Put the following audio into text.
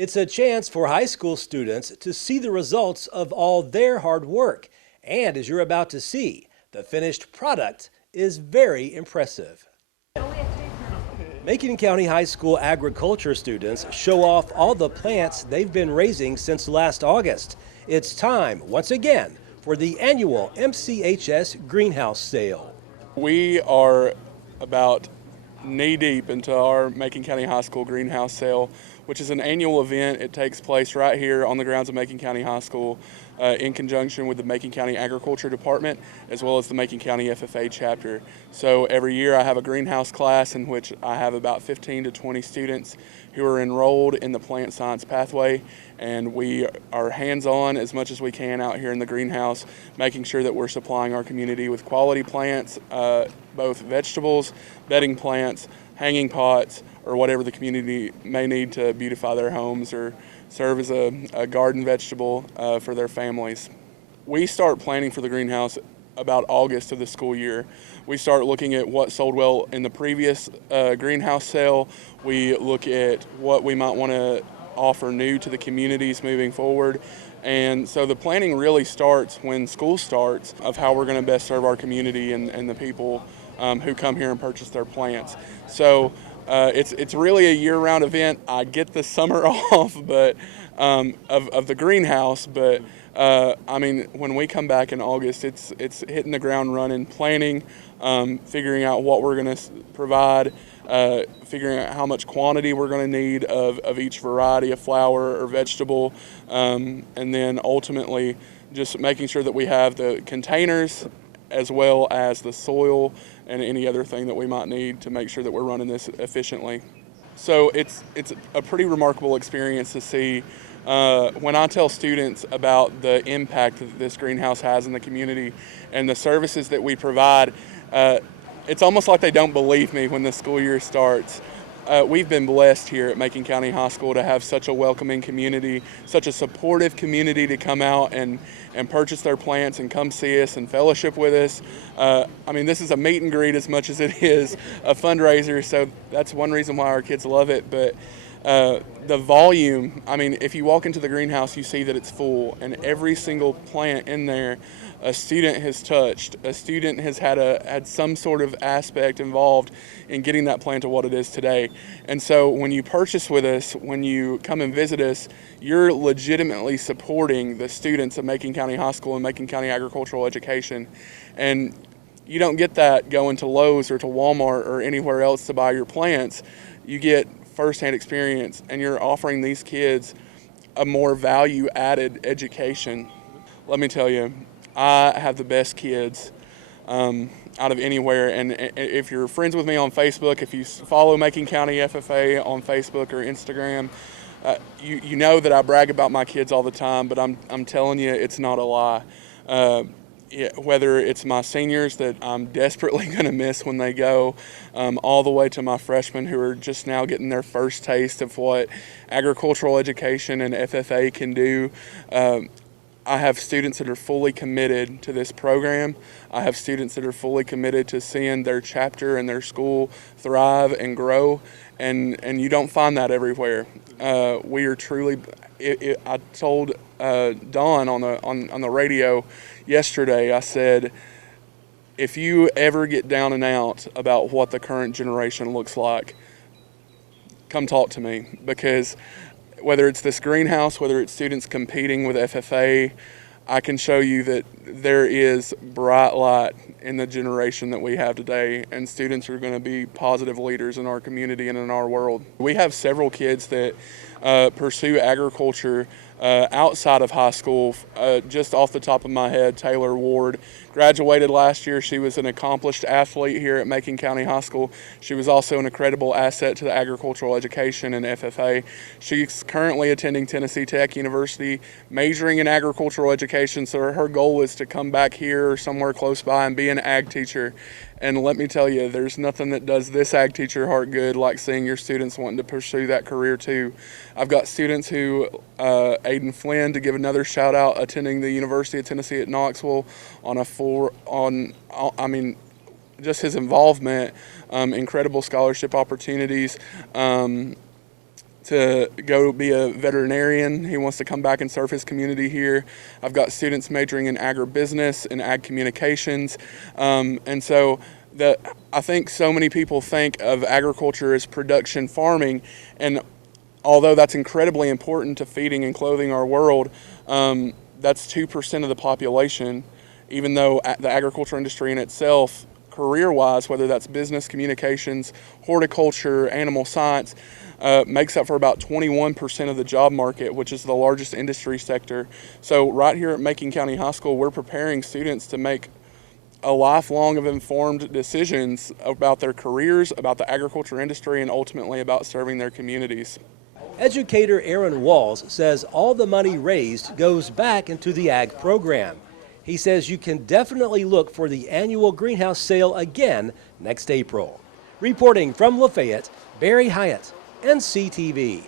It's a chance for high school students to see the results of all their hard work. And as you're about to see, the finished product is very impressive. Macon County High School agriculture students show off all the plants they've been raising since last August. It's time, once again, for the annual MCHS greenhouse sale. We are about knee-deep into our Macon County High School greenhouse sale, which is an annual event. It takes place right here on the grounds of Macon County High School in conjunction with the Macon County Agriculture Department as well as the Macon County FFA chapter. So every year I have a greenhouse class in which I have about 15 to 20 students who are enrolled in the plant science pathway, and we are hands-on as much as we can out here in the greenhouse, making sure that we're supplying our community with quality plants, both vegetables, bedding plants, hanging pots, or whatever the community may need to beautify their homes or serve as a garden vegetable for their families. We start planning for the greenhouse about August of the school year. We start looking at what sold well in the previous greenhouse sale. We look at what we might want to offer new to the communities moving forward. And so the planning really starts when school starts of how we're going to best serve our community and the people who come here and purchase their plants. So it's really a year-round event. I get the summer off, but of the greenhouse. But I mean, when we come back in August, it's hitting the ground running, planning, figuring out what we're going to provide, figuring out how much quantity we're going to need of each variety of flower or vegetable, and then ultimately just making sure that we have the containers as well as the soil and any other thing that we might need to make sure that we're running this efficiently. So it's a pretty remarkable experience to see. When I tell students about the impact that this greenhouse has in the community and the services that we provide, it's almost like they don't believe me when the school year starts. We've been blessed here at Macon County High School to have such a welcoming community, such a supportive community to come out and purchase their plants and come see us and fellowship with us. I mean, this is a meet and greet as much as it is a fundraiser, so that's one reason why our kids love it. But the volume, I mean, if you walk into the greenhouse, you see that it's full, and every single plant in there, a student has touched. A student has had some sort of aspect involved in getting that plant to what it is today. And so when you purchase with us, when you come and visit us, you're legitimately supporting the students of Macon County High School and Macon County Agricultural Education. And you don't get that going to Lowe's or to Walmart or anywhere else to buy your plants. You get firsthand experience, and you're offering these kids a more value-added education. Let me tell you, I have the best kids out of anywhere, and if you're friends with me on Facebook, if you follow Macon County FFA on Facebook or Instagram, you know that I brag about my kids all the time, but I'm telling you, it's not a lie. Whether it's my seniors that I'm desperately going to miss when they go, all the way to my freshmen who are just now getting their first taste of what agricultural education and FFA can do. I have students that are fully committed to this program. I have students that are fully committed to seeing their chapter and their school thrive and grow, and you don't find that everywhere. We are truly. I told Dawn on the radio yesterday. I said, if you ever get down and out about what the current generation looks like, come talk to me, because whether it's this greenhouse, whether it's students competing with FFA, I can show you that there is bright light in the generation that we have today, and students are going to be positive leaders in our community and in our world. We have several kids that pursue agriculture outside of high school. Just off the top of my head, Taylor Ward graduated last year. She was an accomplished athlete here at Macon County High School. She was also an incredible asset to the agricultural education and FFA. She's currently attending Tennessee Tech University, majoring in agricultural education, so her goal is to come back here or somewhere close by and be an ag teacher. And let me tell you, there's nothing that does this ag teacher heart good like seeing your students wanting to pursue that career too. I've got students who, Aiden Flynn, to give another shout out, attending the University of Tennessee at Knoxville just his involvement, incredible scholarship opportunities. to go be a veterinarian. He wants to come back and serve his community here. I've got students majoring in agribusiness and ag communications. And so I think so many people think of agriculture as production farming, and although that's incredibly important to feeding and clothing our world, that's 2% of the population, even though the agriculture industry in itself, career-wise, whether that's business, communications, horticulture, animal science, makes up for about 21% of the job market, which is the largest industry sector. So right here at Macon County High School, we're preparing students to make a lifelong of informed decisions about their careers, about the agriculture industry, and ultimately about serving their communities. Educator Aaron Walls says all the money raised goes back into the ag program. He says you can definitely look for the annual greenhouse sale again next April. Reporting from Lafayette, Barry Hyatt, NCTV.